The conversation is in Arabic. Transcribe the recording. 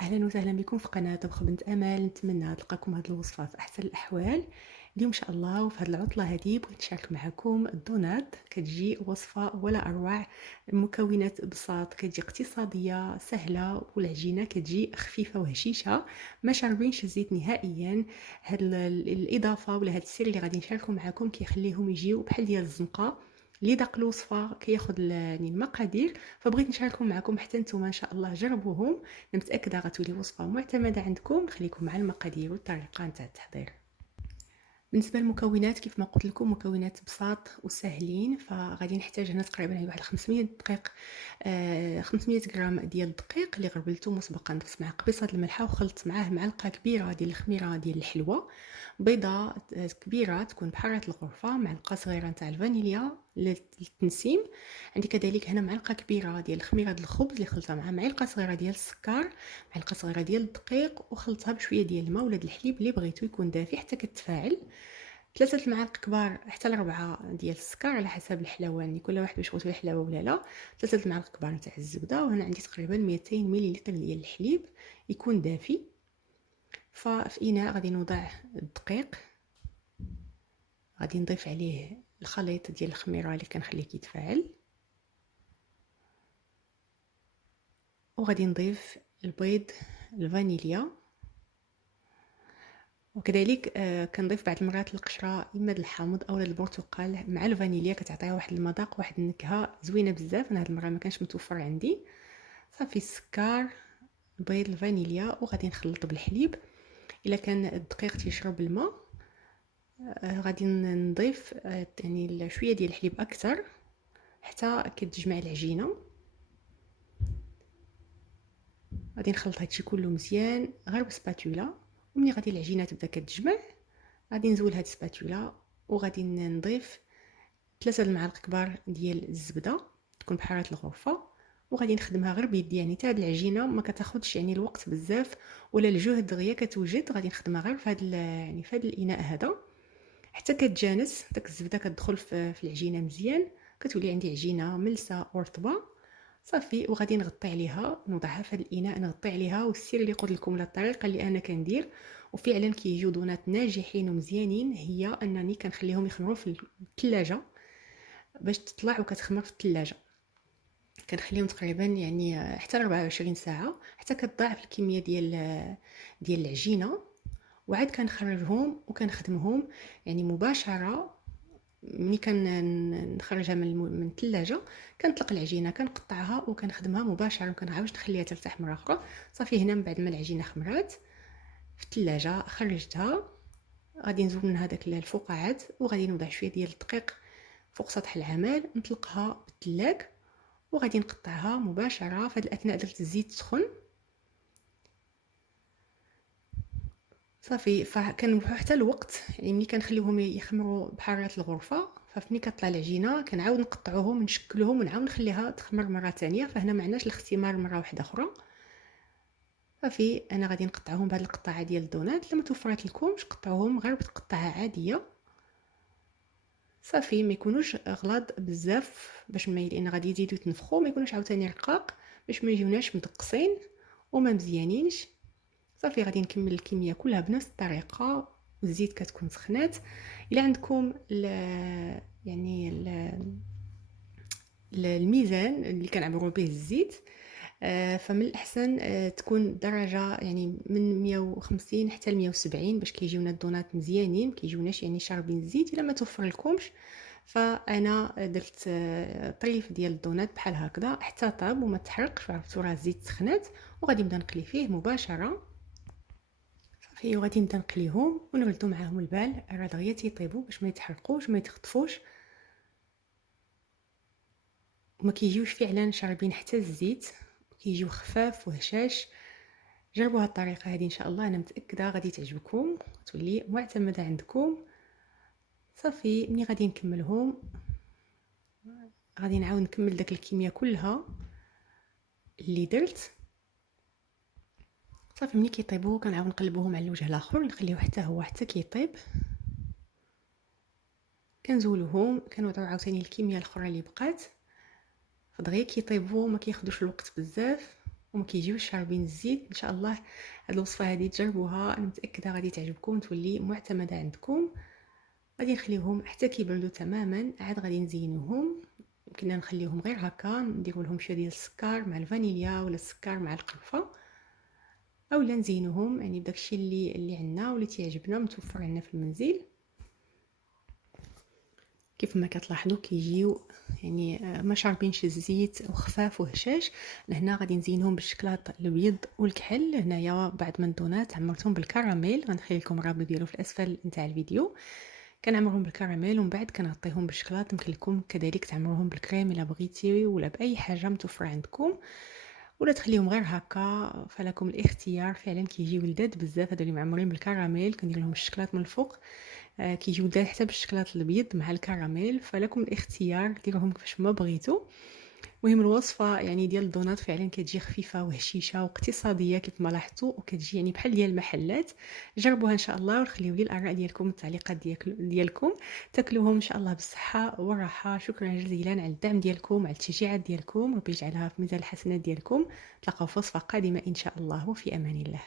اهلا وسهلا بكم في قناه طبخ بنت امل. نتمنى تلقاكم هذه الوصفه في احسن الاحوال. اليوم ان شاء الله وفي هذه العطله هذه بغيت نشارك معكم الدونات. كتجي وصفه ولا اروع، المكونات بساط، كتجي اقتصاديه سهله، والعجينه كتجي خفيفه وهشيشه، ما شاربينش الزيت نهائيا. هاد الاضافه ولا هاد السر اللي غادي نشاركه معكم كيخليهم يجيو بحال ديال الزنقه. اللي داق الوصفه كياخذ يعني المقادير، فبغيت نشاركهم معكم حتى نتوما ان شاء الله جربوهم. أنا متأكدة غتولي وصفة معتمدة عندكم. نخليكم مع المقادير والطريقة نتاع التحضير. بالنسبة للمكونات كيف ما قلت لكم مكونات بساط وسهلين، فغادي نحتاج هنا تقريبا واحد 500 دقيق، 500 غرام ديال الدقيق اللي غربلته مسبقا، ضفت معاه قبيصه الملحه وخلطت معاه معلقه كبيره ديال الخميره ديال الحلوه، بيضه كبيره تكون بحرة الغرفه، معلقه صغيره نتاع الفانيليا للتنسيم. عندي كذلك هنا معلقه كبيره ديال الخميره ديال الخبز اللي خلطتها مع معلقه صغيره ديال السكر، معلقه صغيره ديال الدقيق، وخلطتها بشويه ديال الماء ولا الحليب اللي بغيتو يكون دافي حتى كتفاعل. 3 المعالق كبار حتى ل4 ديال السكر على حسب الحلاوه، يعني كل واحد باش بغيتو الحلاوه ولا لا. 3 المعالق كبار تاع الزبده، وهنا عندي تقريبا 200 مليلتر ديال الحليب يكون دافي. ففي اناء غادي نوضع الدقيق، غادي نضيف عليه الخليط ديال الخميره اللي كنخليه كيتفاعل، وغادي نضيف البيض، الفانيليا، وكذلك كنضيف بعض المرات القشره اما د الحامض او البرتقال مع الفانيليا، كتعطيها واحد المذاق واحد النكهه زوينه بزاف. انا هاد المره ما كانش متوفر عندي. صافي السكر، البيض، الفانيليا، وغادي نخلط بالحليب. الا كان الدقيق تيشرب الماء غادي نضيف يعني شويه ديال الحليب اكثر حتى كتجمع العجينه. غادي نخلط هادشي كله مزيان غير بسباتولا، ومني غادي العجينه تبدا كتجمع غادي نزول هاد السباتولا، وغادي نضيف 3 المعالق كبار ديال الزبده تكون بحراره الغرفه، وغادي نخدمها غير بيدي. يعني حتى هاد العجينه ما كتاخذش يعني الوقت بزاف ولا الجهد دغيا كتوجد، غادي نخدمها غير في هاد يعني في هاد الاناء هذا حتى كتجانس داك الزبده كتدخل في العجينه مزيان، كتولي عندي عجينه ملسه ورطبه. صافي وغادي نغطي عليها، نوضعها في هذا الاناء نغطي عليها. والسر اللي قلت لكم الطريقه اللي انا كندير وفعلا كيجيو دونات ناجحين ومزيانين هي انني كنخليهم يخمروا في الثلاجه باش تطلع وكتخمر في الثلاجه. كنخليهم تقريبا يعني حتى 24 ساعه حتى كتضاعف الكميه ديال العجينه، وعاد كنخرجهم وكنخدمهم يعني مباشره. ملي كنخرجها من الثلاجه كنطلق العجينه كنقطعها وكنخدمها مباشره، وكنعاودش نخليها ترتاح مره اخرى. صافي هنا من بعد ما العجينه خمرات في الثلاجه خرجتها، غادي نزول منها داك الفقاعات وغادي نوضع شويه ديال الدقيق فوق سطح العمل، نطلقها بالثلاج وغادي نقطعها مباشره. في هذه الاثناء درت الزيت سخن. صافي فكنوقفوا حتى الوقت، يعني ملي كنخليوهم يخمروا بحراره الغرفه، فملي كطلع العجينه كنعاود نقطعوهم نشكلهم ونعاود نخليها تخمر مره ثانيه، فهنا ما عندناش الاختمار مره واحده اخرى. صافي انا غادي نقطعهم بهذه القطعه ديال الدونات، لما توفرت لكمش قطعوهم غير بقطعه عاديه. صافي ما يكونوش غلاظ بزاف باش ما لان غادي يزيدوا يتنفخوا، ما يكونوش عاوتاني رقاق باش ما يجيوناش مدقسين وما مزيانينش. صافي غادي نكمل الكميه كلها بنفس الطريقه، والزيت كتكون سخنات. الا عندكم يعني الميزان اللي كنعبروا به الزيت، فمن الاحسن تكون درجه يعني من 150 حتى ل 170 باش كيجيونا الدونات مزيانين، كيجيوناش يعني شاربين الزيت. الا ما توفر لكمش فانا درت طريف ديال الدونات بحال هكذا حتى طاب وما تحرقش، عرفتوا راه الزيت سخنات، وغادي نبدا نقلي فيه مباشره. صافي وغادي نبدا نقليهم ونردو معاهم البال راه دغيا تيطيبوا باش ما يتحرقوش ما يتخطفوش وما كيجيوش فعلا شاربين حتى الزيت، كيجيو خفاف وهشاش. جربوا هاد الطريقه هذه ان شاء الله، انا متاكده غادي تعجبكم تولي معتمده عندكم. صافي ملي غادي نكملهم غادي نعاود نكمل داك الكميه كلها اللي درت. صافي ملي كيطيبوا كنعاود نقلبوهم على الوجه الاخر، نخليه حتى هو حتى كيطيب. كنزولوهم كنوضعو عاوتاني الكميه الاخرى اللي بقات، فدغيا كيطيبوا ما كياخذوش الوقت بزاف وما كيجيوش شاربين الزيت. ان شاء الله هاد الوصفه هذه تجربوها، انا متاكده غادي تعجبكم تولي معتمده عندكم. غادي نخليوهم حتى كيبردوا تماما، عاد غادي نزينوهم. يمكننا نخليوهم غير هكا، نديروا لهم شويه ديال السكر مع الفانيليا ولا السكر مع القرفه، اولا نزينوهم يعني بداكشي اللي عندنا واللي تيعجبنا متوفر عندنا في المنزل. كيف ما كتلاحظوا كيجيو يعني ما شاربينش الزيت وخفاف وهشاش. لهنا غادي نزينهم بالشكلاط الابيض والكحل. هنايا بعد من دونات عمرتهم بالكراميل، غنخلي لكم الرابط ديالو في الاسفل نتاع الفيديو. كنعمرهم بالكراميل ومن بعد كنغطيهم بالشكلاط. يمكن لكم كذلك تعمروهم بالكريم الا بغيتي ولا باي حاجه متوفره عندكم، ولا تخليهم غير هكا، فلكم الاختيار. فعلا كيجيو لذاذ بزاف هادو اللي معمرين بالكراميل. كندير لهم الشكلاط من الفوق، كيجيو لذاذ حتى بالشكلاط الابيض مع الكراميل، فلكم الاختيار ديروهم كيفاش ما بغيتو. المهم الوصفه يعني ديال الدونات فعلا كتجي خفيفه وهشيشه واقتصاديه كيف ما لاحظتوا، وكتجي يعني بحال ديال المحلات. جربوها ان شاء الله وخليوا لي الاراء ديالكم والتعليقات ديالكم. تاكلوهم ان شاء الله بالصحه والراحه. شكرا جزيلا على الدعم ديالكم، على التشجيعات ديالكم، ربي يجعلها في ميزان الحسنات ديالكم. تلقاو في وصفه قادمه ان شاء الله، وفي امان الله.